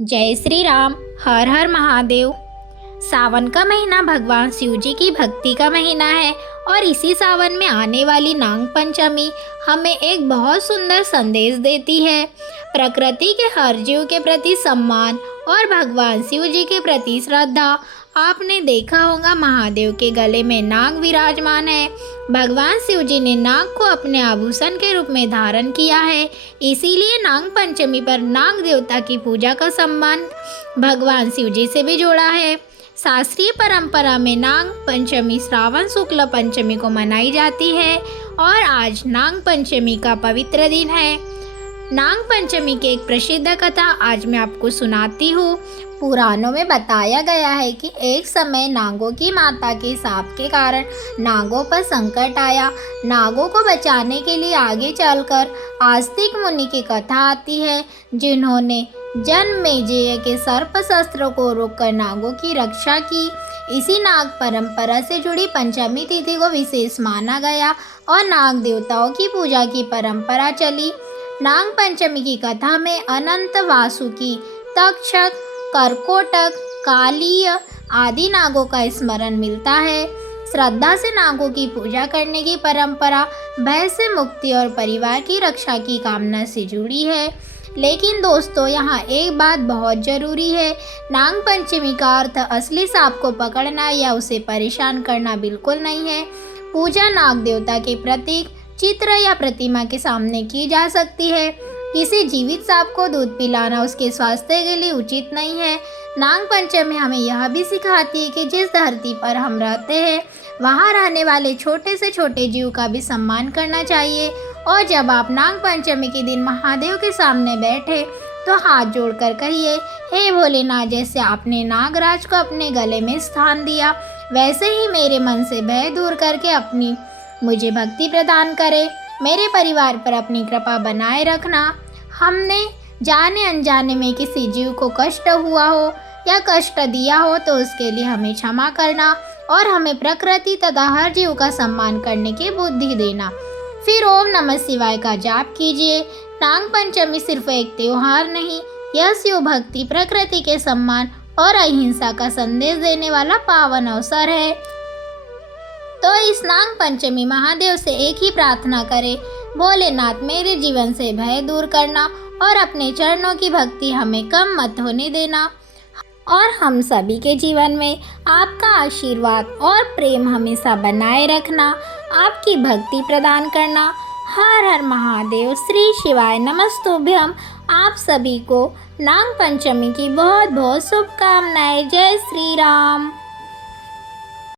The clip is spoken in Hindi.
जय श्री राम। हर हर महादेव। सावन का महीना भगवान शिव जी की भक्ति का महीना है और इसी सावन में आने वाली नाग पंचमी हमें एक बहुत सुंदर संदेश देती है। प्रकृति के हर जीव के प्रति सम्मान और भगवान शिव जी के प्रति श्रद्धा। आपने देखा होगा महादेव के गले में नाग विराजमान है। भगवान शिव जी ने नाग को अपने आभूषण के रूप में धारण किया है, इसीलिए नाग पंचमी पर नाग देवता की पूजा का सम्मान भगवान शिव जी से भी जोड़ा है। शास्त्रीय परंपरा में नाग पंचमी श्रावण शुक्ल पंचमी को मनाई जाती है और आज नाग पंचमी का पवित्र दिन है। नाग पंचमी की एक प्रसिद्ध कथा आज मैं आपको सुनाती हूँ। पुराणों में बताया गया है कि एक समय नागों की माता के शाप के कारण नागों पर संकट आया। नागों को बचाने के लिए आगे चलकर आस्तिक मुनि की कथा आती है, जिन्होंने जन्मेजय के सर्प शस्त्र को रोककर नागों की रक्षा की। इसी नाग परंपरा से जुड़ी पंचमी तिथि को विशेष माना गया और नाग देवताओं की पूजा की परंपरा चली। नाग पंचमी की कथा में अनंत, वासुकी, तक्षक, करकोटक, कालीय आदि नागों का स्मरण मिलता है। श्रद्धा से नागों की पूजा करने की परंपरा भय से मुक्ति और परिवार की रक्षा की कामना से जुड़ी है। लेकिन दोस्तों, यहाँ एक बात बहुत ज़रूरी है। नाग पंचमी का अर्थ असली सांप को पकड़ना या उसे परेशान करना बिल्कुल नहीं है। पूजा नाग देवता के प्रतीक, चित्र या प्रतिमा के सामने की जा सकती है। किसी जीवित सांप को दूध पिलाना उसके स्वास्थ्य के लिए उचित नहीं है। नाग पंचमी हमें यह भी सिखाती है कि जिस धरती पर हम रहते हैं वहाँ रहने वाले छोटे से छोटे जीव का भी सम्मान करना चाहिए। और जब आप नाग पंचमी के दिन महादेव के सामने बैठे तो हाथ जोड़कर कहिए, हे भोलेनाथ, जैसे आपने नागराज को अपने गले में स्थान दिया वैसे ही मेरे मन से भय दूर करके मुझे भक्ति प्रदान करे। मेरे परिवार पर अपनी कृपा बनाए रखना। हमने जाने अनजाने में किसी जीव को कष्ट हुआ हो या कष्ट दिया हो तो उसके लिए हमें क्षमा करना और हमें प्रकृति तथा हर जीव का सम्मान करने की बुद्धि देना। फिर ओम नमः शिवाय का जाप कीजिए। नाग पंचमी सिर्फ एक त्योहार नहीं, यह शिव भक्ति, प्रकृति के सम्मान और अहिंसा का संदेश देने वाला पावन अवसर है। तो इस नाग पंचमी महादेव से एक ही प्रार्थना करें, भोलेनाथ, मेरे जीवन से भय दूर करना और अपने चरणों की भक्ति हमें कम मत होने देना और हम सभी के जीवन में आपका आशीर्वाद और प्रेम हमेशा बनाए रखना, आपकी भक्ति प्रदान करना। हर हर महादेव। श्री शिवाय नमस्तुभ्यम। आप सभी को नाग पंचमी की बहुत बहुत शुभकामनाएं। जय श्री राम।